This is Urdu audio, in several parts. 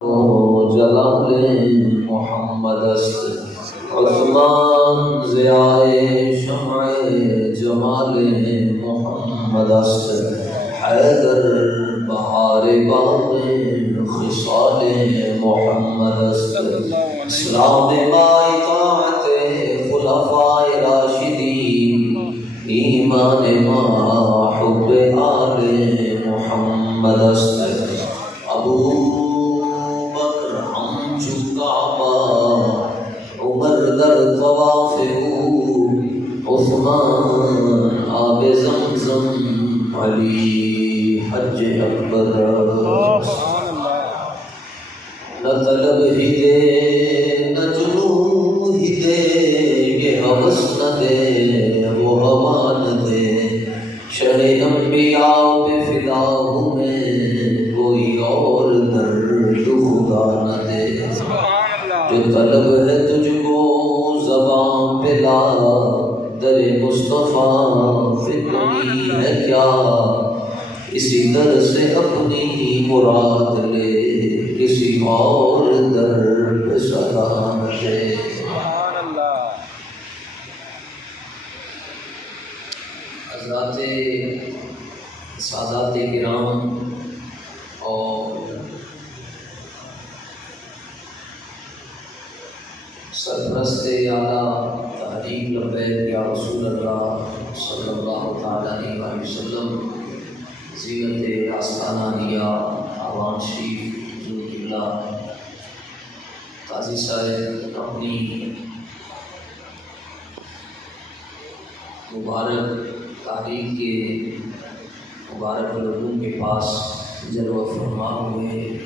جلال محمد است عثمان ضیاء شمع جمال محمد است حیدر بہار باغ خصال محمد است اسلام با اطاعت خلفاء راشدین ایمان ما حب آل محمد است ابو در طواف عثمان آب زمزم علی حج اکبر نہ طلب ہی دے نہ جنون ہی دے یہ حوث نہ دے وہ ہوا نہ دے شہ انبیاء پہ فدا ہوں میں کوئی اور درد خدا نہ دے جو طلب ہے تجھ کو زبان پہ لا در مصطفیٰ فکری ہے کیا اسی در سے اپنی مراد لے کسی اور در پہ سلام دے حضرات سادات کرام اور سرپرست اعلیٰ تحریک لبیک یا رسول اللہ صلی اللہ تعالیٰ علیہ وسلم زینت آستانہ دیا آوان شریف حضور قبلہ قاضی صاحب اپنی مبارک تحریک کے مبارک لوگوں کے پاس جلوہ فرما ہوئے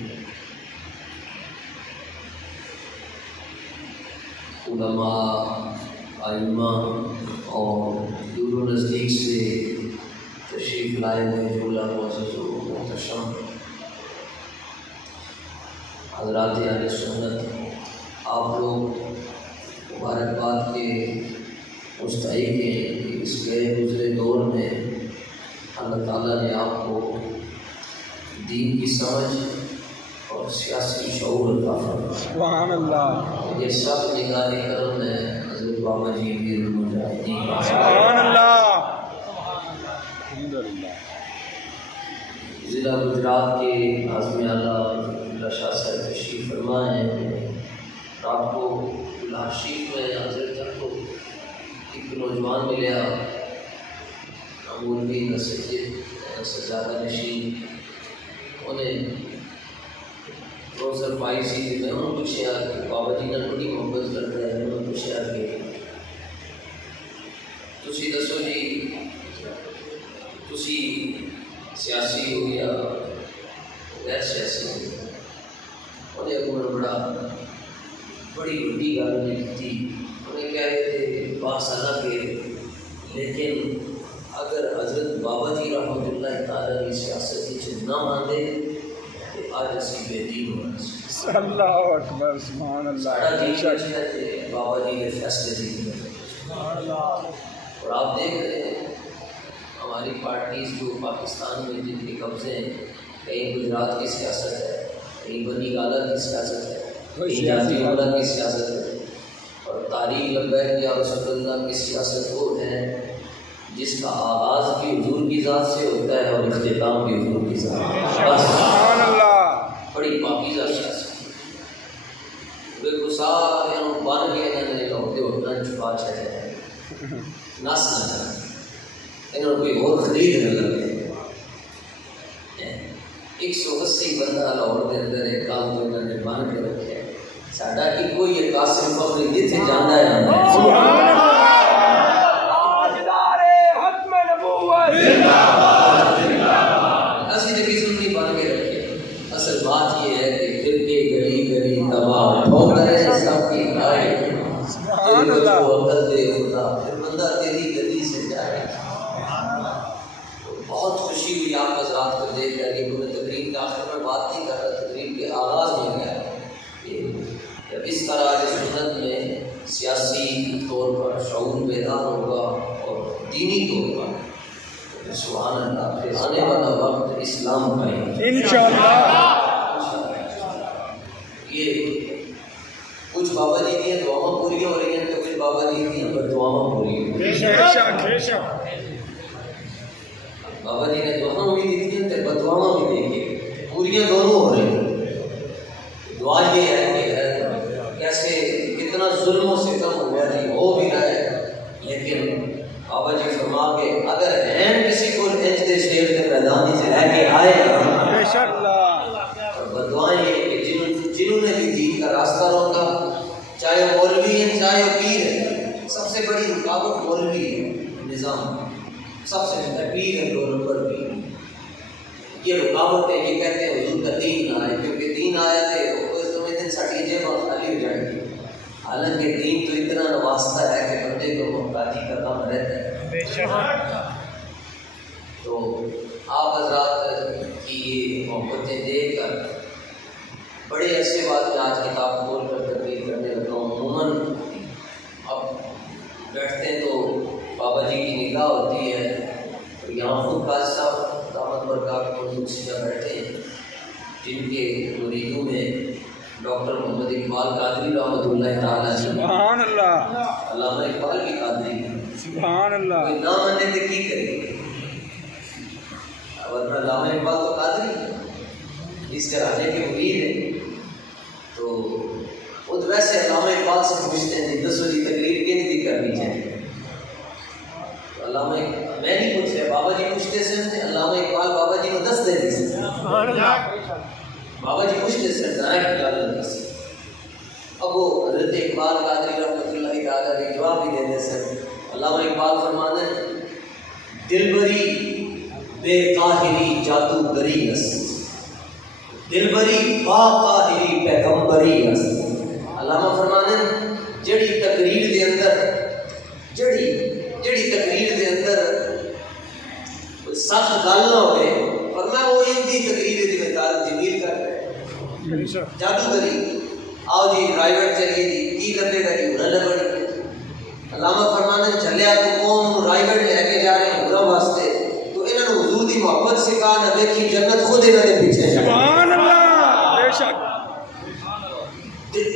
علماء ائمہ اور دور و نزدیک سے تشریف لائے ہوئے جملہ معزز و محتشم حضرات اہل سنت آپ لوگ مبارکباد کے مستحق ہیں کہ اس گئے گزرے دور میں اللہ تعالیٰ نے آپ کو دین کی سمجھ اور سیاسی شعور عطا فرمایا سبحان اللہ یہ سب نگاہ کرم ہے حضرت بابا جی امیر المجاہدین سبحان اللہ الحمدللہ ضلع گجرات کے ناظم اعلیٰ شاہ صاحب تشریف فرما ہیں رات کو لاشیف میں حاضر تھا تو ایک نوجوان ملیا مولوی نہ سجد نہ سجادہ نشین انہیں روزر پائی سی میں انہوں نے پوچھا کہ بابا جی نے بڑی محبت کر رہے ہیں انہوں نے پوچھا کہ تسی دسو جی تسی سیاسی ہو یا غیر سیاسی ہو انہیں اگوں بڑی بڑی گل نہیں تھی انہیں کہہ رہے تھے باسالہ کے لیکن اگر حضرت بابا جی رحمۃ اللہ تعالیٰ کی سیاست کی نہ مانے آج اسی بے دین ہونا اللہ اکبر سبحان اللہ بابا جی کے فیصلے دی اور آپ دیکھ رہے ہیں ہماری پارٹیز جو پاکستان میں جن کے قبضے ہیں کہیں گجرات کی سیاست ہے کہیں بنی گالہ کی سیاست ہے کہیں جاتی اللہ کی سیاست ہے اور تاریخ لبیک یا رسول اللہ کی سیاست وہ ہے جس کا آغاز بھی حضور کی ذات سے ہوتا ہے اور اختتام بھی حضور کی ذات سے بڑی پاکیزہ سیاست وہ سارے بن گئے انہوں نے ہوتے ہوتے چھپا چاہے نس نہ جانا انہوں نے کوئی اور خرید نہ لگے 180 بندہ لاہور کے اندر ایک کام کو انہوں نے بن کے رکھے ساڈا کہ کوئی ایک قاسم فخری جتھے جانا ہے بات یہ ہے کہ پھر کے گلی گلی تباہ ٹھوک رہے ہیں سب کی رائے تیری کو عقل دے خدا پھر بندہ تیری گلی سے جائے بہت خوشی ہوئی آپ حضرات کو دیکھ کر کہ میں تقریب کے آخر میں بات نہیں کر رہا تقریب کے آغاز میں گیا جب اس طرح کی سنت میں سیاسی طور پر شعور بیدار ہوگا اور دینی طور پر سبحان اللہ پھر آنے والا وقت اسلام کا انشاءاللہ یہ کچھ بابا جی کی دعاواں پوری ہو رہی ہیں تو کچھ بابا جی کی دعاواں پوری ہو رہی ہیں. بابا جی نے دعاواں بھی دی تھیں تو بدعاواں بھی دیکھیں پوریاں دونوں ہو رہی ہیں. دعا یہ ہے کہ کیسے کتنا ظلم و ستم ہو گیا جی ہو بھی رہا ہے، لیکن بابا جی فرما کے اگر ہیں کسی کو انج دے شیر کے میدان سے لے کے آئے اور بدعائیں یہ کہ جنہوں نے بھی دین کا راستہ روکا، چاہے مولوی ہیں چاہے پیر ہیں، سب سے بڑی رکاوٹ مولوی ہے نظام، سب سے بڑا پیر ہے 2 نمبر پیر. یہ رکاوٹ ہے، یہ کہتے ہیں حضور کا دین نہ آئے کیونکہ دین آیا تھے اس دن ساری جیباں خالی ہو جائیں گی. حالانکہ دین تو اتنا نوازتا ہے کہ بندے کو محتاجی کا کام رہتا ہے. تو آپ حضرات کی یہ محبتیں دیکھ کر بڑے عرصے بعد میں آج کتاب کھول کر تقریر کرنے لگا ہوں. عموماً اب بیٹھتے ہیں تو بابا جی کی نگاہ ہوتی ہے. یہاں خود قاضی صاحب دامت برکات کو بیٹھے ہیں جن کے مریدوں میں ڈاکٹر محمد اقبال قادری رحمۃ اللہ تعالیٰ سبحان اللہ، علامہ اقبال کی قادری سبحان اللہ. کوئی نہ ماننے تو کی کرے، ورنہ علامہ اقبال تو قادری ہے، اس کے راجے کے مرید ہیں. تو خود ویسے علامہ اقبال سے پوچھتے ہیں جی 10 بجے تقریر کن کی کرنی چاہیے. علامہ میں نہیں پوچھ رہا، بابا جی پوچھتے سے علامہ اقبال بابا جی کو 10 دے دیتے بابا جی پوچھتے سے اب وہ حضرت اقبال قادری رحمۃ اللہ تعالیٰ نے جواب بھی دیتے سر. علامہ اقبال فرماتے ہیں دل بری بے قاہری جادو گری است، دل بری با قاہری پیغمبری است. علامہ فرماتے ہیں جڑی تقریر دے اندر جڑی تقریر دے اندر سخت گل نہ ہوئے اور میں وہ ان کی تقریر دی بتا جمیل کر رہے جادوگری. آؤ جی پرائیویٹ چلیے جی کی کرتے گا جی انہیں بڑی. علامہ فرمانے چلیا تو قوم پرائیویٹ لے کے جا رہے ہیں برا واسطے تو انہوں نے حضور دی محبت سکھا نہ دیکھی جنت خود انہوں نے پیچھے جا. سبحان اللہ، بے شک.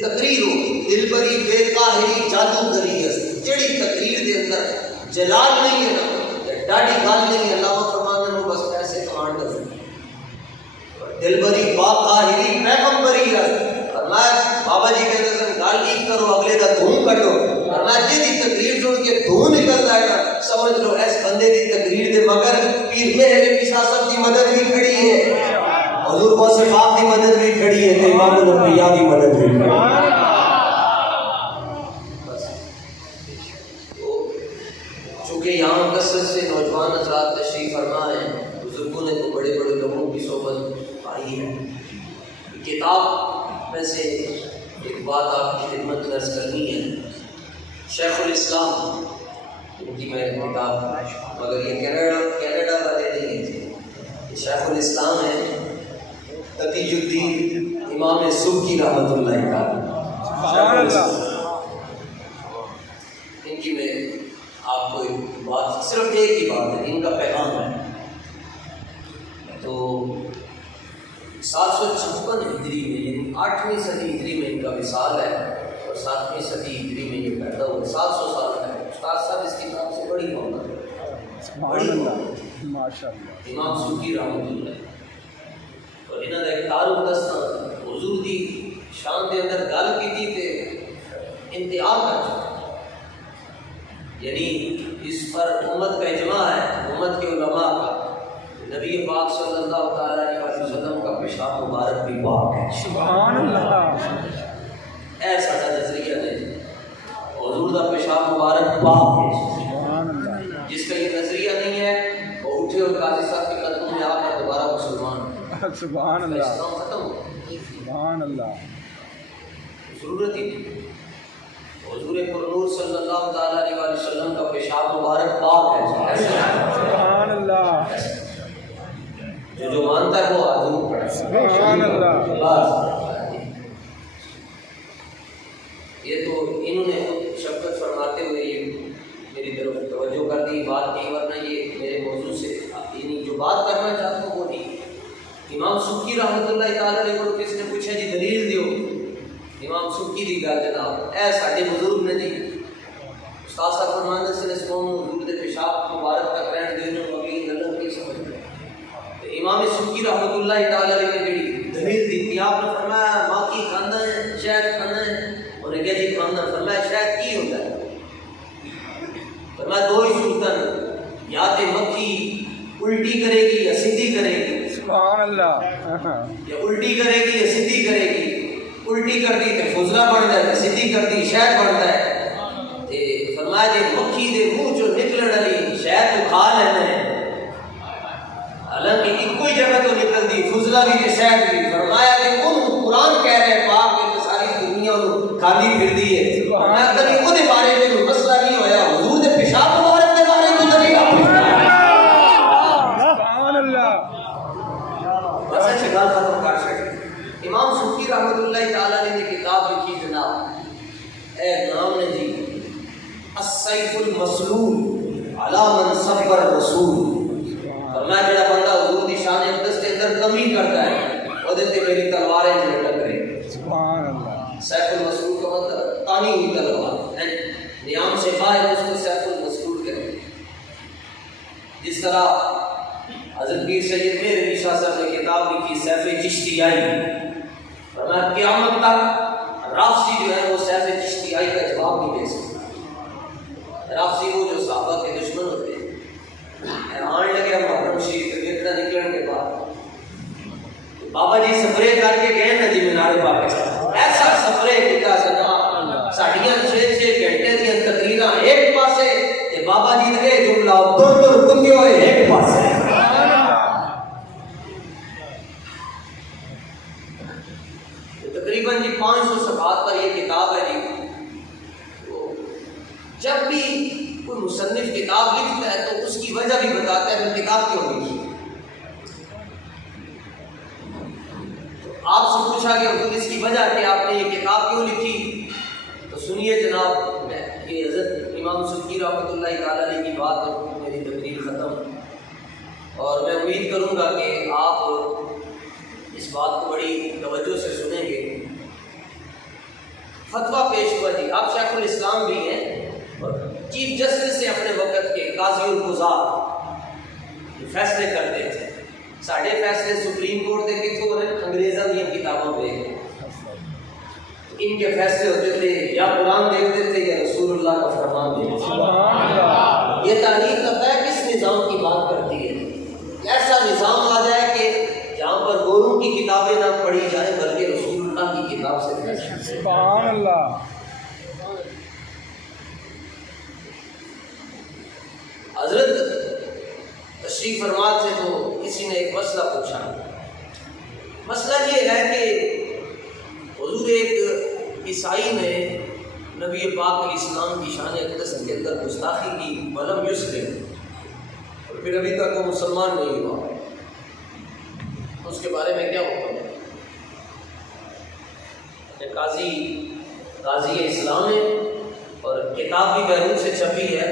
تقریر ہو دل بری بے قاہری جادوگری است، جڑی تقریر دے اندر جلال نہیں ہے نا ڈاڈی گل نہیں ہے. علامہ فرمانے بس پیسے کھان کر دل بری با قاہری پیغمبری است. میں بابا جی کہتے ہیں گل ٹھیک کرو اگلے کا دھون کٹو اور میں جی تقریر سن کے دھون نکل جائے گا سمجھ لو اس بندے کی تقریر دے مگر پیر میرے نبی صاحب کی مدد بھی کھڑی ہے، حضور غوث پاک کی مدد بھی کھڑی ہے، تے امام الانبیاء کی مدد بھی کھڑی ہے. چونکہ یہاں کثرت سے نوجوان حضرات تشریف فرما ہیں، بزرگوں نے تو بڑے بڑے لوگوں کی صحبت پائی ہے. کتاب میں سے ایک بات آپ کی خدمت میں عرض کرنی ہے. شیخ الاسلام ان کی میں کتاب مگر یہ کینیڈا والے نہیں ہیں، شیخ الاسلام ہے تقی الدین امام سبکی رحمۃ اللہ تعالیٰ. ان کی میں آپ کو ایک بات صرف ایک ہی بات ہے ان کا پیغام ہے. تو 756 ہجری میں یعنی 8ویں صدی ہجری میں ان کا وصال ہے اور 7ویں صدی ہجری میں یہ پیدا ہوا. 700 سال کا ہے. استاد صاحب اس کتاب سے بڑی محبت ہے، بڑی محبت ماشاءاللہ. امام سبکی رحمۃ اللہ اور انہوں نے ایک تعارف دستا حضور دی شان دے اندر گل کی تے انتہا کر چکا. یعنی اس پر امت کا اجماع ہے، امت کے علماء کا. نبی پاک صلی اللہ تعالیٰ علیہ وسلم کا پیشاب مبارک بھی پاک ہے. سبحان اللہ. ایسا نظریہ نہیں، حضور کا پیشاب مبارک پاک ہے. سبحان اللہ. جس کا یہ نظریہ نہیں ہے وہ اٹھے اور قاضی صاحب کے قدموں میں آ کر دوبارہ مسلمان سبحان اللہ. اسلام ختم ہو. سبحان اللہ. ضرورت ہی نہیں. حضور پرنور صلی اللہ تعالیٰ علیہ وسلم کا پیشاب مبارک پاک ہے. سبحان اللہ. جو مانتا ہے وہ حضور پڑھے. سبحان اللہ. یہ تو انہوں نے شفقت فرماتے ہوئے یہ میری طرف توجہ کر دی بات کی، ورنہ یہ میرے موضوع سے یعنی جو بات کرنا چاہتا ہوں وہ نہیں. امام سبکی رحمۃ اللہ تعالیٰ علیہ کو کس نے پوچھا جی دلیل دیو امام سبکی دی گل جناب اے ساڈے بزرگ نے جی استاد صاحب فرماندے سے اس قوم نوں حضور دے پیشاب مبارک تک رہن دے نوں اگلی گلاں کی سمجھدے تے امام سبکی رحمۃ اللہ تعالی علیہ نے جڑی دلیل دیتی آپ نے فرمایا ماں کی کھانا ہے شہد کھانا ہے انہیں کہا جی کھانا فرمایا شہد کی ہوتا ہے فرمایا دو ہی صورتیں یا تے مکھی الٹی کرے گی یا سیدھی کرے گی سبحان اللہ یا الٹی کرے گی یا سیدھی کرے گی الٹی کر دی تے فضلہ بن جائے سیدھی کر دی شہد بنتا ہے تے فرمایا جی مکھی دے منہ چوں نکلن والی شہد تو کھا لینا ہے حالانکہ ایک کوئی جگہ تو نکل دی فضلہ بھی تے شہد بھی فرمایا کہ ان قرآن کہہ رہے ہیں پاک کہ ساری دنیا نوں کھاندی پھردی ہے فرمایا کبھی او دے بارے میں مسئلہ نہیں ہویا حضور دے پیشاب مبارک دے بارے میں تو نہیں سبحان اللہ بس ایسے گل ختم کر سکے امام سبکی رحمۃ اللہ تعالیٰ نے کتاب لکھی جناب اے نام نے جی السیف المسلول علی من سب الرسول فرمایا جڑا بندہ حضور دی شان اقدس کے اندر کمی کرتا ہے وہ تے میری تلواریں جھڑک کرے سبحان اللہ سیف المسلول کا مطلب تانی ہوئی تلوار نیام سے باہر اس کو سیف المسلول کہتے ہیں جس طرح حضرت پیر سید میر علی شاہ صاحب نے کتاب لکھی سیف چشتیائی فرمایا قیامت تک رافضی جو ہے وہ سیف چشتیائی کا جواب نہیں دے سکتا رافضی وہ جو صحابہ کے دشمن ہوتے ہیں آن لگے محرم شریف کے بیٹھنا نکلنے کے بعد بابا جی سفرے کر کے گئے نا جی مینار پاک ایسا سفرے کیتا سنا ساڑیاں 6-6 گھنٹے دیا تقریراں ایک پاسے تے بابا جی نے یہ جملہ دور دور کنگے ہوئے ایک پاسے تقریباً جی 500 صفحات پر یہ کتاب ہے جی جب بھی کوئی مصنف کتاب لکھتا ہے تو اس کی وجہ بھی بتاتا ہے میں کتاب کیوں لکھی تو آپ سے پوچھا کہ حضور اس کی وجہ کہ آپ نے یہ کتاب کیوں لکھی تو سنیے جناب یہ حضرت امام سبکی رحمۃ اللہ تعالیٰ علیہ کی بات میری تقریر ختم اور میں امید کروں گا کہ آپ اس بات کو بڑی توجہ سے سنیں گے فتویٰ پیش ہوا جی آپ شیخ الاسلام بھی ہیں اور چیف جسٹس سے اپنے وقت کے قاضی القضاء فیصلے کرتے تھے ساڑھے فیصلے سپریم کورٹ کے کتوں ہوئے انگریزوں کی کتابوں پہ ان کے فیصلے ہوتے تھے یا قرآن دیکھتے تھے یا رسول اللہ کا فرمان دیکھتے تھے یہ تاریخ کرتا ہے کس نظام کی بات کرتی ہے ایسا نظام آ جائے کہ جہاں پر گوروں کی کتابیں نہ پڑھی جائیں بلکہ رسول اللہ کی کتاب سے فیصلہ سبحان اللہ حضرت تشریف فرما تھے تو کسی نے ایک مسئلہ پوچھا مسئلہ یہ ہے کہ حضور ایک عیسائی نے نبی پاک علیہ السلام کی شان اقدس کے اندر گستاخی کی ولم یسلم اور پھر ابھی تک وہ مسلمان نہیں ہوا اس کے بارے میں کیا ہوگا قاضی اسلام ہے اور کتاب بھی بیرون سے چھپی ہے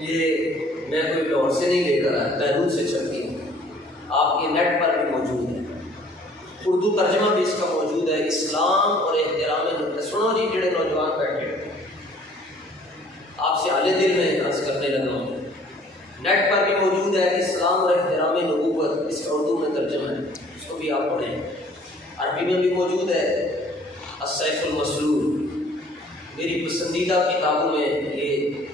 یہ میں کوئی لاہور سے نہیں لے کر آیا بیرون سے چھپی ہے آپ کے نیٹ پر بھی موجود ہے اردو ترجمہ بھی اس کا موجود ہے اسلام اور احترام نبوت سنو جی جڑے نوجوان بیٹھے آپ سے اعلی دل میں عرض کرنے لگا ہوں نیٹ پر بھی موجود ہے اسلام اور احترام نبوت اس کا اردو میں ترجمہ ہے اس کو بھی آپ پڑھیں عربی میں بھی موجود ہے السیف المسلول میری پسندیدہ کتابوں میں یہ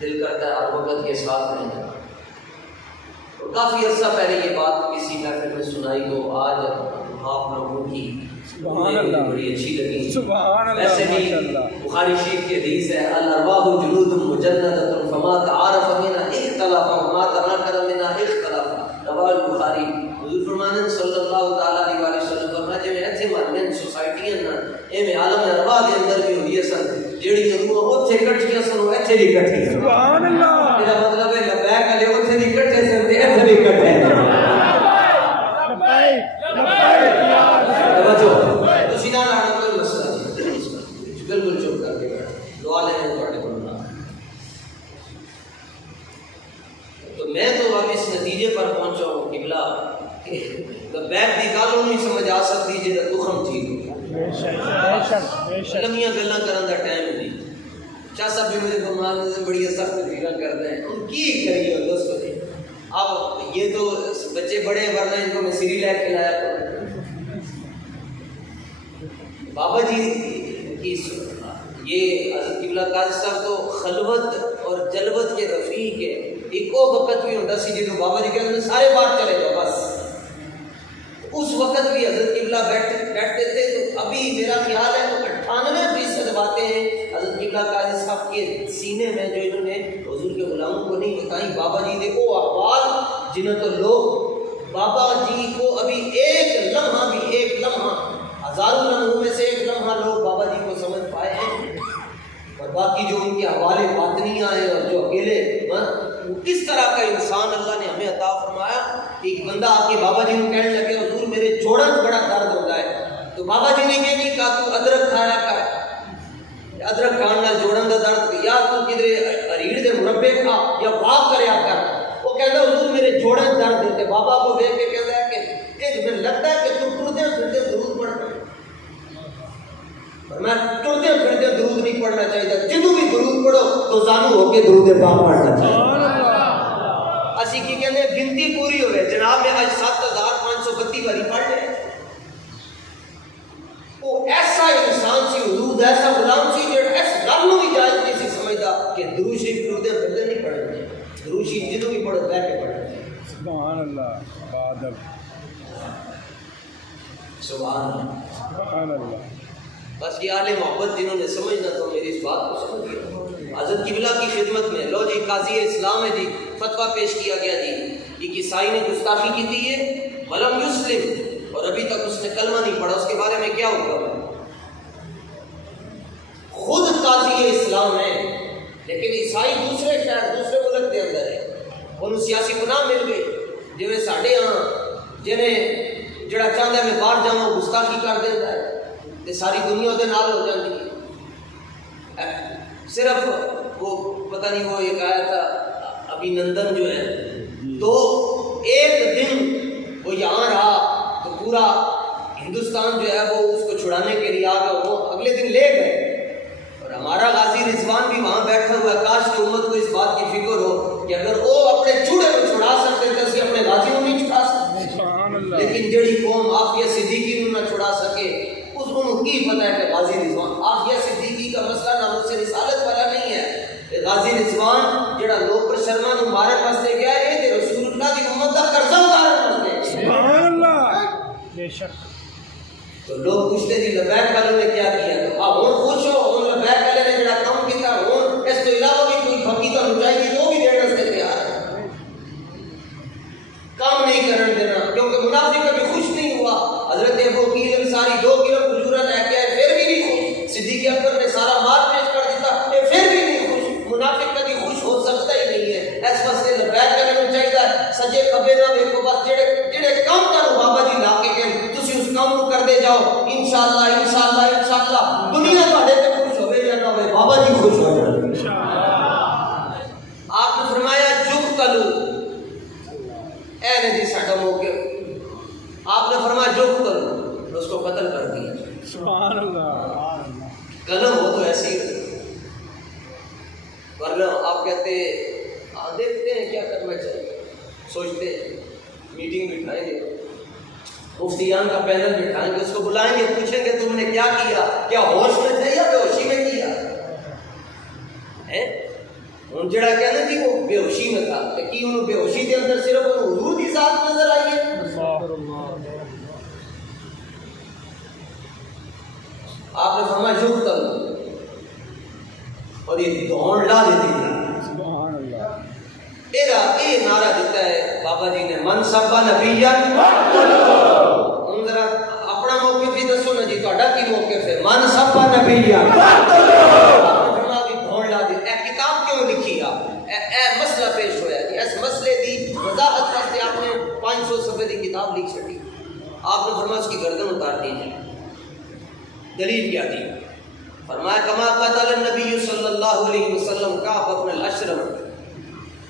دل کرتا ہے ہر وقت کے ساتھ رہنا تو کافی عرصہ پہلے یہ بات کسی محفل میں سنائی تو آج آپ لوگوں کی بڑی اچھی لگی سبحان اللہ ویسے بھی بخاری شریف کی حدیث ہے الارواح جلود مجندۃ فما تعارف منها اختلف وما تناکر منها اختلف رواه البخاری حضور فرمانے صلی اللہ تعالی علیہ وسلم فرمایا جے ایتھے مانن سوسائٹیاں نا ایویں عالم ارواح دے اندر بھی ہوئی سن جیڑی روح اوتھے اکٹھیاں سن ایتھے بھی اکٹھی سبحان اللہ اس کا مطلب ہے لبیک علی اوتھے بھی اکٹھے سن تے ایتھے بھی اکٹھے بالکل چپ کر کے بیٹھ دعا لینے پڑھنے پڑنا تو میں تو اب اس نتیجے پر پہنچا ہوں قبلہ کہ بیک دی گل نہیں سمجھ آ سکتی جی تخم ٹھیک لمبیاں گلاں کرن دا ٹائم نہیں. شاہ صاحب بھی مجھے فرمان بڑی سخت تقریراں کرتے ہیں. ان کی کریے دوستوں نے. اب یہ تو بچے بڑے ورنہ ان کو میں سری لے کے لایا کروں. بابا جی کی یہ حضرت قبلہ قادری صاحب تو خلوت اور جلوت کے رفیق ہے. ایک وقت بھی ہوتا سی جدو بابا جی کہتے ہیں سارے باہر چلے جاؤ بس. اس وقت بھی حضرت قبلہ بیٹھتے تھے. تو ابھی میرا خیال ہے تو 98% باتیں ہیں حضرت قبلہ قادری صاحب کے سینے میں جو انہوں نے حضور کے غلاموں کو نہیں بتائیں. بابا جی دیکھو احوال جنہوں تو لوگ بابا جی کو ابھی ایک لمحہ ہزاروں لمحوں میں سے ایک لمحہ لوگ بابا جی کو سمجھ پائے ہیں. اور باقی جو ان کے حوالے باطنیاں ہیں اور جو اکیلے کس طرح کا انسان اللہ نے ہمیں عطا فرمایا. ایک بندہ آ کے بابا جی کو کہنے لگے حضور میرے جوڑن بڑا درد ہوتا ہے. تو بابا جی نے یہ نہیں کہا تو ادرک کھایا کر, ادرک کھانا جوڑن کا درد, یا تو کدھر اریڑ دے مربے کھا یا واک کریا کر. وہ کہتا حضور میرے جوڑن درد دیتے. بابا کو دیکھ کے کہتا ہے کہ مجھے لگتا ہے کہ تم ٹرتے پھرتے درود پڑھ رہے. میں ٹرتے پھرتے درود نہیں پڑھنا چاہیے. جدو بھی درود پڑھو تو زانو ہو کے درود پاک پڑھنا چاہیے. اسی کی کہنے گنتی پوری ہوئے جناب میں آج 7532 باری پڑھ لے. وہ ایسا انسان سی حضور ایسا غلام سی جو اس گل نو بھی جائز نہیں سی سمجھدا کہ درود شریف ٹرتے پھرتے نہیں پڑھنا. درود شریف جدو بھی پڑھو بیٹھ کے پڑھنا. سبحان اللہ. سبحان اللہ. بس یہ اہل محبت جنہوں نے سمجھنا تو میری اس بات کو سمجھ گیا. حضرت قبلہ کی خدمت میں لو جی قاضی اسلام ہے جی, فتویٰ پیش کیا گیا جی. ایک عیسائی نے گستاخی کی تھی ہے ولم یسلم, اور ابھی تک اس نے کلمہ نہیں پڑھا. اس کے بارے میں کیا ہوگا؟ خود قاضی اسلام ہے لیکن عیسائی دوسرے شہر دوسرے ملک کے اندر ہے. انہوں سیاسی پناہ مل گئی جی ساڈے ہاں جنہیں جڑا چاہتا ہے میں باہر جاؤں گستاخی کر دیتا ہے تے ساری دنیا دے نال ہو جاتی ہے. صرف وہ پتہ نہیں وہ ایک آیا تھا ابھی نندن جو ہے تو ایک دن وہ یہاں رہا تو پورا ہندوستان جو ہے وہ اس کو چھڑانے کے لیے آ گیا. وہ اگلے دن لے گئے اور ہمارا غازی رضوان بھی وہاں بیٹھا ہوا ہے. کاش کی امت کو اس بات کی فکر ہو کہ اگر وہ اپنے چوڑے کو چھڑا سکتے تو اسی اپنے غازی کو نہیں چھڑا سکتے. لیکن جڑی قوم عافیہ صدیقی نہ چھڑا سکے اس کو کی پتہ ہے کہ غازی رضوان عافیہ صدیقی کا مسئلہ نام سے رسالت والا نہیں ہے. غازی رضوان جڑا لوگ پر شرما نو مارن واسطے گیا ہے تے رسول اللہ دی امت دا قرضہ اتارن واسطے. سبحان اللہ. بے شک. تو لوگ پوچھتے جی لبیک والے نے کیا کیا؟ تو ہن خوش ہو ہن لبیک والے نے جڑا کام کیتا ہن اس تو علاوہ بھی کوئی بھگی تو چاہیے تو بھی دینے واسطے تیار ہے. کام نہیں کرن دینا کیونکہ منافق کبھی خوش نہیں ہوا. حضرت ابو قیل انصاری 2 کلو کھجورا لے کے آئے پھر بھی نہیں خوش. صدیق اکبر نے سارا مال پیش کر دیتا پھر بھی نہیں خوش. منافق کبھی خوش ہو سکتا ہی نہیں ہے. اس واسطے لبیک کرنا چاہیے. سجے کھبے نہ دیکھو بس جڑے کام کرو بابا جی لا کے کہ تسی اس کام کو کرتے جاؤ. انشاءاللہ دنیا تہاڈے تے خوش ہوے یا نہ ہوے بابا جی خوش ہو جائیں انشاءاللہ. آپ نے فرمایا جب تلو اے نے جی ساڈا موقف. آپ نے فرمایا جو کرو اس کو قتل کر دیا. سبحان اللہ. قلم ہو تو ایسے ہی ورنہ آپ کہتے دیکھتے ہیں کیا کرنا چاہیے. سوچتے ہیں میٹنگ بٹھائیں گے مفتیان کا پینل بٹھائیں گے اس کو بلائیں گے پوچھیں گے تم نے کیا کیا, کیا ہوش میں تھے یا بے ہوشی میں کیا ہے. ہوں جڑا کہنا جی وہ بے ہوشی میں تھا کہ انہوں بے ہوشی کے اندر صرف حضور کی ذات نظر آئی ہے. آپ نے فرمایا جھک تل اور یہ دوڑ لا دیتی تھی. سبحان اللہ. یہ نعرہ دیتا ہے بابا جی نے من سبا نبیا. ذرا اپنا موقف بھی دسو نا جی تہاڈا کی موقف ہے. من سبا نبیا دوڑ لا دی. اے کتاب کیوں لکھی آپ اے مسئلہ پیش ہویا جی. اس مسئلے دی وضاحت واسطے آپ نے 500 صفحے کی کتاب لکھ چھٹی. آپ نے فرمایا اس کی گردن اتار دیجیے. دلیل کیا دی؟ فرمایا کما قتل النبی صلی اللہ علیہ وسلم کعب بن الاشرف.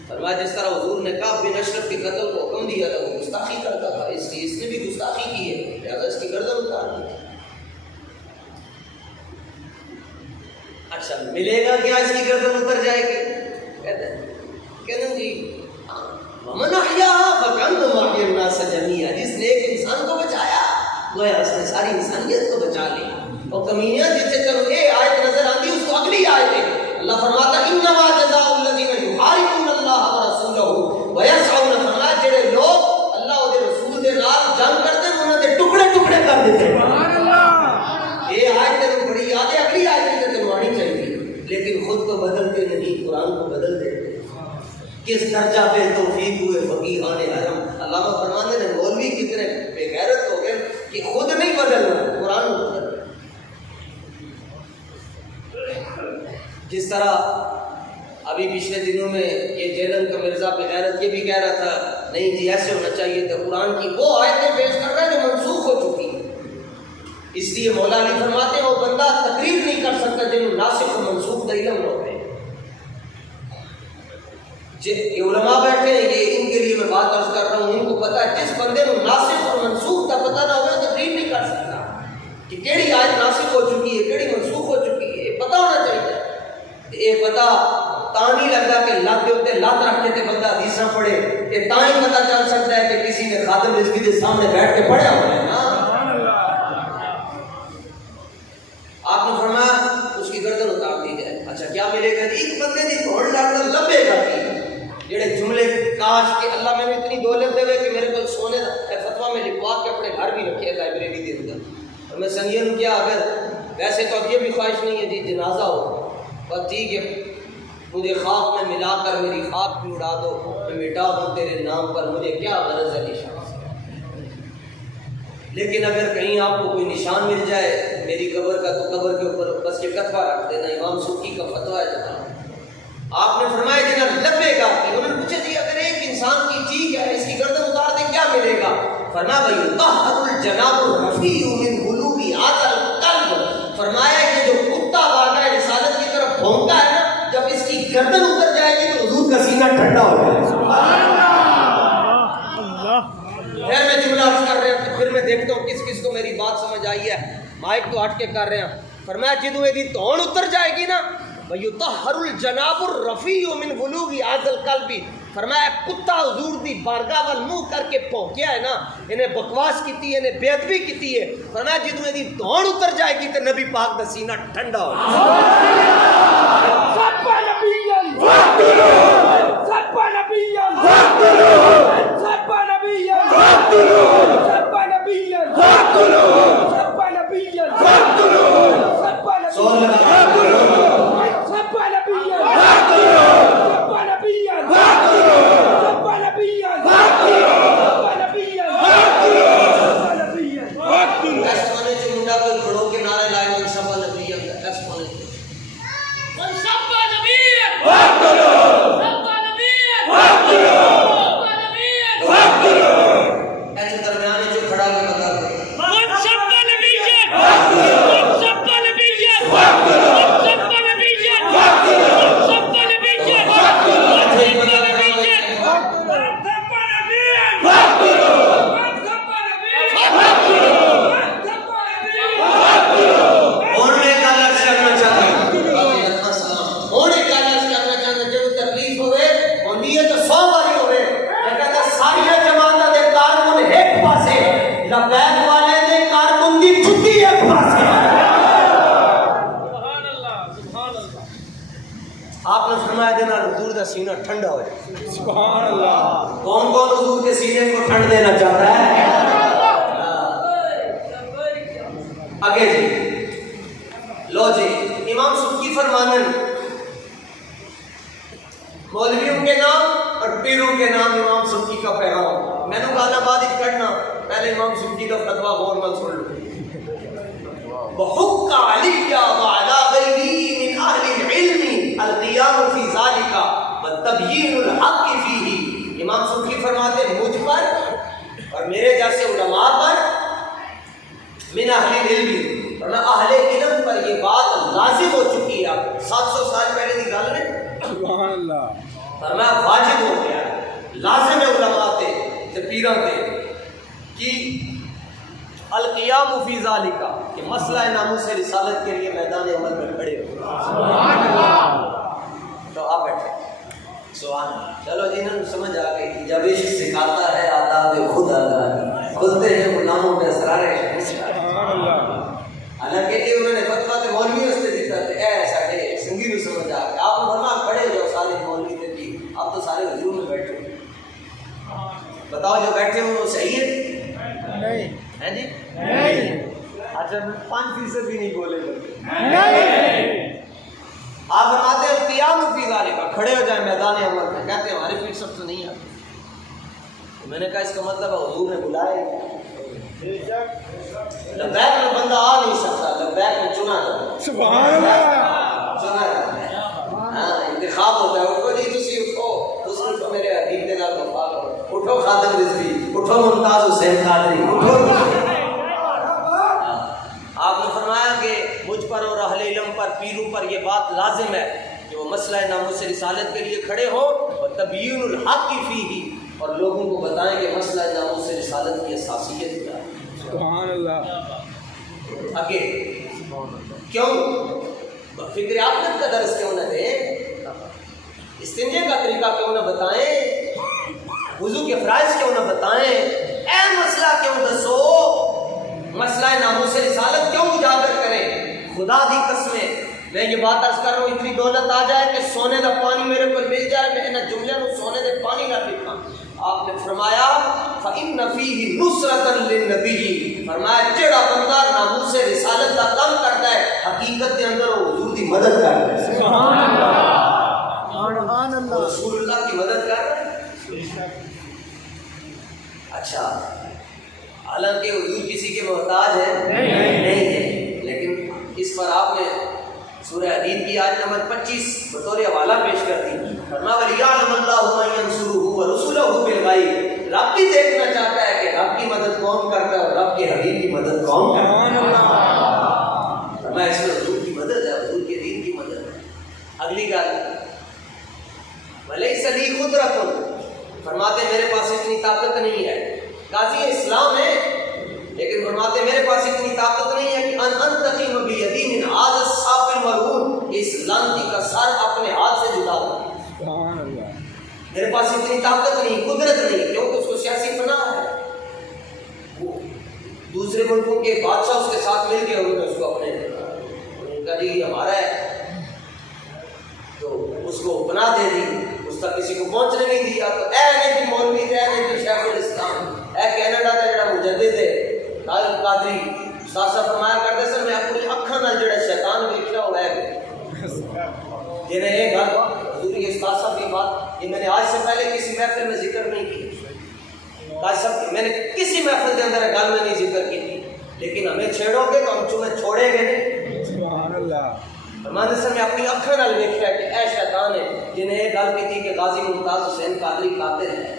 فرمایا جس طرح حضور نے کعب بن اشرف کے قتل کو حکم دیا تھا وہ گستاخی کرتا تھا اس لیے اس نے بھی گستاخی کی ہے لہذا اس کی گردن اتار دی. اچھا ملے گا کیا اس کی گردن اتر جائے گی؟ کہتے ہیں جی ومن احیاها فکانما احیا الناس جميعا، جس نے ایک انسان کو بچایا گویا اس نے ساری انسانیت کو بچا لی. اور کمینیاں جسے چلو یہ آیت نظر آتی اس کو اگلی آیت ہے اللہ فرماتا انما جزاء الذین یحاربون اللہ ورسولہ ویسعون، فرمایا جڑے لوگ اللہ اور رسول دے نال جنگ کرتے ہیں انہاں دے ٹکڑے ٹکڑے کر دیتے ہیں. سبحان اللہ. یہ آیت تینوں بڑی یاد ہے، اگلی آیت تے تینوں آنی چاہیے، لیکن خود تو بدلتے نہیں، قرآن کو بدل دیتے. کس درجہ پہ توفیق ہوئے فقیہان حرم. علامہ فرماتے ہیں مولوی کتنے بے غیرت ہو گئے کہ خود نہیں بدلنا، قرآن کو بدل. جس طرح ابھی پچھلے دنوں میں یہ جیلن کا مرزا بغیرت یہ بھی کہہ رہا تھا نہیں جی ایسے ہونا چاہیے تھا، قرآن کی وہ آیتیں پیش کر رہے ہیں جو منسوخ ہو چکی ہیں. اس لیے مولا علی فرماتے ہیں وہ بندہ تقریر نہیں کر سکتا جن ناسخ و منسوخ کا علم ہو گئے. یہ علماء بیٹھے ہیں یہ ان کے لیے میں بات عرض کر رہا ہوں، ان کو پتا ہے جس بندے کو ناسخ اور منسوخ کا پتہ نہ ہوئے تقریر نہیں کر سکتا کہ کیڑی آیت ناسخ ہو چکی ہے کیڑی منسوخ ہو چکی ہے. یہ پتہ ہونا چاہیے. یہ پتہ تا نہیں لگتا کہ لات کے اوپر لات رکھ کے تے بندہ حدیثاں پڑھے، یہ تا ہی پتہ چل سکتا ہے کہ کسی نے خادم رزقی کے سامنے بیٹھ کے پڑھا ہوا ہے نا. آپ نے فرمایا اس کی گردن اتار دی جائے. اچھا کیا ملے گا؟ ایک بندے دی دھوڑ ڈالنا لبے گا جڑے جملے کاش کہ اللہ میں نے اتنی دولت دے ہوئے کہ میرے کو سونے کا فتویٰ میں لکھوا کے اپنے گھر بھی رکھے لائبریری دے اندر. اور میں سنگین ہوں کیا اگر ویسے تو اب یہ بھی خواہش نہیں ہے جی جنازہ ہو بس ٹھیک ہے مجھے خاک میں ملا کر میری خاک بھی اڑا دو میں مٹا دوں تیرے نام پر، مجھے کیا غرض ہے نشان سے. لیکن اگر کہیں آپ کو کوئی نشان مل جائے میری قبر کا تو قبر کے اوپر بس یہ فتویٰ رکھ دینا. امام سبکی کا فتویٰ ہے جناب. آپ نے فرمایا جناب لبے گا. انہوں نے پوچھا جی اگر ایک انسان کی چیز ہے اس کی گردن اتار دیں کیا ملے گا؟ فرمایا بھائی طہر الجناب الرفیع من بلوغ هذا القلب. فرمایا یہ جو کتا واقع رسالت کی طرف بھونکتا ہے نا جب اس کی گردن اتر جائے گی تو حضور کا سینہ ٹھنڈا ہو جائے گا. سبحان اللہ. پھر میں جملہ عرض کر رہا ہوں پھر میں دیکھتا ہوں کس کس کو میری بات سمجھ آئی ہے. مائک تو ہٹ کے کر رہے ہیں. فرمایا جدوں یہ توڑ اتر جائے گی نا وَيُطَهَّرُ الْجَنَابُ الرَّفِيُّ مِنْ بُلُوغِ هَذَا الْقَلْبِ. فرمایا کتا حضور دی بارگاہ وال منہ کر کے پھونکیا ہے نا انہیں بکواس کیتی ہے انہیں بے ادبی کیتی ہے. فرمایا جدوں دی دوڑ اتر جائے گی تے نبی پاک دا سینہ ٹھنڈا ہو جائے گا. سبا نبیان سبا نبیان سبا نبیان سبا نبیان سبا نبیان سبا سینہ ٹھنڈا ہو جائے. سبحان اللہ. کون کون حضور کے سینے کو ٹھنڈ دینا چاہتا ہے؟ آگے جی لو جی امام سبکی فرمانن مولویوں کے نام اور پیروں کے نام امام سبکی کا پیغام. میں نے گانا بعد ہی کرنا پہلے امام سبکی کا فتویٰ غور من سن لو. وحق علی وعلا غیری من اہل العلم القیام فی ذالک والتبیین الحق فیہ. امام سبکی فرماتے ہیں مجھ پر اور میرے جیسے علماء پر من اہل العلم ورنہ اہل علم پر یہ بات لازم ہو چکی ہے. 700 سال پہلے کی گل ہے. سبحان اللہ. فرمایا واجب ہو گیا لازم ہے علماء تے پیراں تے کہ القیام فی ذالک کہ مسئلہ ناموس رسالت کے لیے میدان عمل میں کھڑے ہو. تو آپ بیٹھے. سبحان اللہ. چلو جی انہوں سمجھ آ گئی. جب عشق سکھاتا ہے آداب خود آگاہی کھلتے ہیں غلاموں کے اسرار سبحان اللہ. حالانکہ یہ انہوں نے فتویٰ تے مولوی اس سے دیتا تھے اے ساڈے سنگی نو سمجھ آ گیا. آپ نے فرمایا کھڑے ہو جاؤ سارے مولوی تے بھی آپ تو سارے حضور میں بیٹھے ہو. بتاؤ جو بیٹھے ہو وہ صحیح ہے؟ نہیں ہیں جی نہیں اچھا 5% بھی نہیں بولے گا. نہیں. آپ فرماتے ہیں قیام فی ذالک کھڑے ہو جائیں میدان عمل میں. کہتے ہیں ہمارے پیر سب تو نہیں آتے. میں نے کہا اس کا مطلب ہے حضور نے بلایا. لبیک میں بندہ آ نہیں سکتا, لبیک میں چنا جاتا ہے. سبحان اللہ. چنا جاتا ہے. ہاں انتخاب ہوتا ہے. اٹھو جی تسی اٹھو دوسرے کو میرے حبیب کے نال وفا کرو. اٹھو خادم رضوی, اٹھو ممتاز حسین قادری, اٹھو. آپ نے فرمایا کہ مجھ پر اور اہل علم پر پیروں پر یہ بات لازم ہے کہ وہ مسئلہ ناموس رسالت کے لیے کھڑے ہو اور تبیین الحق فیہ اور لوگوں کو بتائیں کہ مسئلہ ناموس رسالت کی اساسیت کیا ہے. سبحان اللہ. آگے کیوں فکر عقلت کا درس کیوں نہ دیں, استنجے کا طریقہ کیوں نہ بتائیں, وضو کے فرائض کیوں نہ بتائیں, اے مسئلہ کیوں دسو, مسئلہ ناموس رسالت کیوں اجاگر کریں. خدا دی قسمیں میں یہ بات عرض کر رہا ہوں اتنی دولت آ جائے کہ سونے دا پانی میرے کو مل جائے میں انہاں جملے نو سونے دے پانی نہ لکھاں. آپ نے فرمایا فَإِنَّ فِيهِ نُصْرَةً لِلنَّبِيِّ فرمایا جڑا بندہ ناموس رسالت کا کام کرتا ہے حقیقت کے اندر وہ حضور دی مدد کرتا ہے. سبحان اللہ. سبحان اللہ. رسول اللہ کی مدد کر رہا ہے. اچھا حالانکہ حضور کسی کے محتاج ہے نہیں ہے, لیکن اس پر آپ نے سورہ حدید کی آیت نمبر 25 بطور حوالہ پیش کر دی. فرمایا وَلِيَعْلَمَ اللَّهُ مَن يَنصُرُهُ وَرُسُلَهُ بِالْغَيْبِ. رب بھی دیکھنا چاہتا ہے کہ رب کی مدد کون کرتا ہے اور رب کے حبیب کی مدد کون کرتا ہے. فرمایا اس میں حضور کی مدد ہے, حضور کے دین کی مدد ہے. اگلی گل وَلَيْسَ لِي قُدْرَةٌ فرماتے میرے پاس اتنی طاقت نہیں ہے. قاضی اسلام ہے لیکن فرماتے میرے پاس اتنی طاقت نہیں ہے کہ ان انتقیم بیدی من هذا الصاف المرعون اس لعنتی کا سر اپنے ہاتھ سے جدا دوں. سبحان اللہ. میرے پاس اتنی طاقت نہیں, قدرت نہیں, کیونکہ اس کو سیاسی پناہ ہے. وہ دوسرے ملکوں کے بادشاہ اس کے ساتھ مل کے انہوں نے اس کو اپنے کہا جی ہمارا ہے تو اس کو پناہ دے دی, اس کا کسی کو پہنچنے نہیں دیا. تو اے نہیں مولوی اے نہیں شیخ الاسلام اے کینیڈا کا جڑا مجدد ہے قادری ساسا فرمایا کرتے سر میں اپنی اکھاں نال جڑا شیطان ویکھیا ہوا ہے جنہیں یہ گل حضور یہ ساسا کی بات یہ میں نے آج سے پہلے کسی محفل میں ذکر نہیں کی. آج سب میں نے کسی محفل کے اندر گل میں نہیں ذکر کی تھی, لیکن ہمیں چھیڑو گے تو ہم تمہیں چھوڑیں گے نہیں. سبحان اللہ. فرماتے سر میں اپنی اکھاں نال ویکھیا کہ اے شیطان ہے جنہیں یہ گل کی تھی کہ غازی ممتاز حسین قادری قاتل ہے.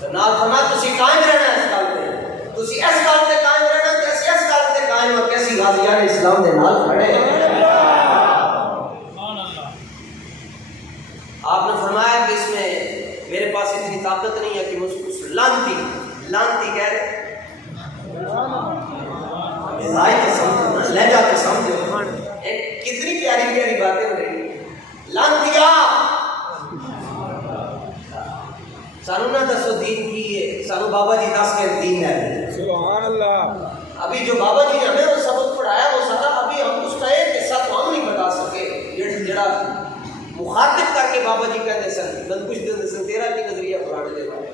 تو نال فرمایا تسی قائم رہنا اس گل تے, تسی اس گل تے قائم رہنا تے اسی اس گل تے قائم ہو کے اسی غازیان اسلام دے نال کھڑے ہیں. آپ نے فرمایا کہ اس میں میرے پاس اتنی طاقت نہیں ہے کہ مجھ کو اس لانتی کہہ رہے مزاج کے سمجھو لہجہ کے سمجھو کتنی پیاری پیاری باتیں ہو رہی ہیں. لانتیا سانو نہ دسو دین کی ہے, سانو بابا جی دس کے دین ہے. سبحان اللہ. ابھی جو بابا جی نے ہمیں وہ سبق پڑھایا وہ سارا ابھی ہم اس کا ایک حصہ تو ہم نہیں بتا سکے. جڑا مخاطب کر کے بابا جی کہتے سن بند کچھ دن سن تیرا کی نظریہ پرانے دے بارے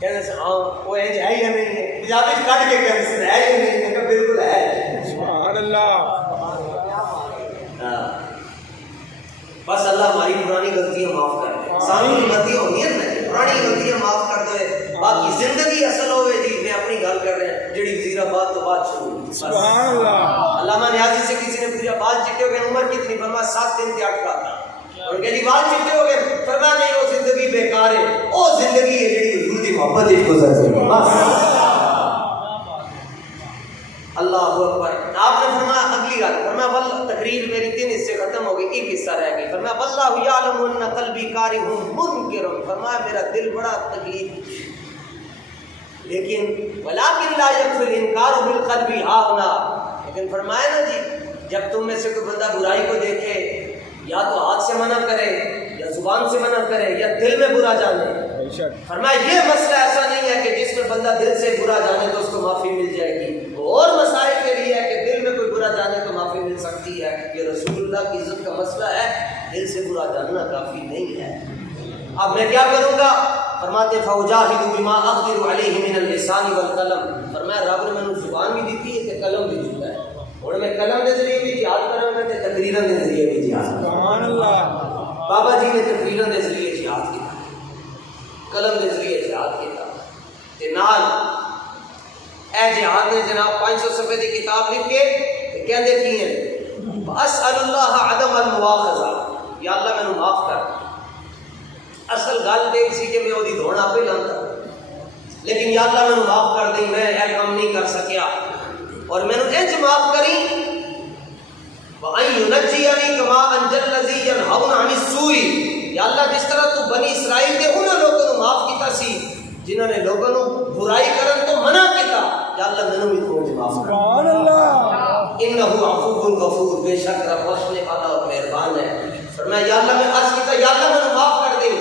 کہتے سن ہاں وہ انج ہے یا نہیں ہے, پنجابی کٹ کے کہتے سن ہے یا نہیں ہے, کہ بالکل ہے. سبحان اللہ. بس اللہ ہماری پرانی غلطیاں معاف کر دے. ساری غلطیاں ہوئی ہیں پرانی غلطیاں معاف کر دے. باقی زندگی اصل ہوئے جی میں اپنی گل کر رہے ہیں جڑی وزیر آباد تو بعد شروع. سبحان اللہ. علامہ نیازی سے کسی نے پوچھا بال چٹے ہو گئے عمر کتنی, فرمایا 7 دن سے 8 رات. اور کہ جی بال چٹے ہو گئے, فرمایا نہیں وہ زندگی بیکار ہے, وہ زندگی ہے جڑی حضور دی محبت وچ گزر گئی. بس اللہ اکبر. آپ نے فرمایا اگلی گل فرمایا واللہ تقریر میری 3 حصے ختم ہو گئی, ایک حصہ رہ گئی. فرمایا واللہ یعلم ان قلبی کارہ منکر, فرمایا میرا دل بڑا تکلیف لیکن ولیکن لا یکفی الانکار بالقلب ہاہنا، لیکن فرمایا نا جی جب تم میں سے کوئی بندہ برائی کو دیکھے یا تو ہاتھ سے منع کرے یا زبان سے منع کرے یا دل میں برا جانے، بے شک فرمایا یہ مسئلہ ایسا نہیں ہے کہ جس میں بندہ دل سے برا جانے تو اس کو معافی مل جائے گی، اور مسائل کے لیے ہے کہ دل میں کوئی برا جانے تو معافی مل سکتی ہے، یہ رسول اللہ کی عزت کا مسئلہ ہے، دل سے برا جاننا کافی نہیں ہے۔ اب میں کیا کروں گا؟ فرماتے فَوْجَاهِدُ بِمَا أَقْدِرُ عَلَيْهِ مِنَ اللِّسَانِ وَالْقَلَمِ، فرمایا رب نے مینوں زبان بھی دیتی ہے تے قلم بھی دیتا ہے، اور میں قلم دے ذریعے بھی جہاد کراں گا تے تقریراں دے ذریعے بھی جہاد کراں گا۔ سبحان اللہ، بابا جی نے تقریراں دے ذریعے جہاد کیا، قلم دے ذریعے جہاد کیا تے نال اے جہاد نے جناب 500 صفحے دی کتاب لکھ کے تے کہندے کی ہیں اسأل اللہ عدم المواخذہ، یا اللہ مینوں معاف کر۔ اصل گل تے سی کہ میں اودی دھوڑ آپ ہی لاندا، لیکن یا اللہ مینوں معاف کر دیں، میں اے کام نہیں کر سکیا، اور مینوں انج معاف کری وَأَن يُنَجِّيَنِي كَمَا أَنجَى الَّذِي يَنْهَوْنَ عَنِ السُّوءِ، یا اللہ جس طرح تو بنی اسرائیل کے انہاں لوگوں کو معاف کیتا سی جنہوں نے لوگوں کو برائی کرن تو منع کیتا، یا اللہ مینوں بھی تو معاف کر۔ سبحان اللہ، انہ عفو غفور، بے شک رب بخشنے والا اور مہربان ہے۔ فرمایا یا اللہ میں عرض کیتا یا اللہ مینوں معاف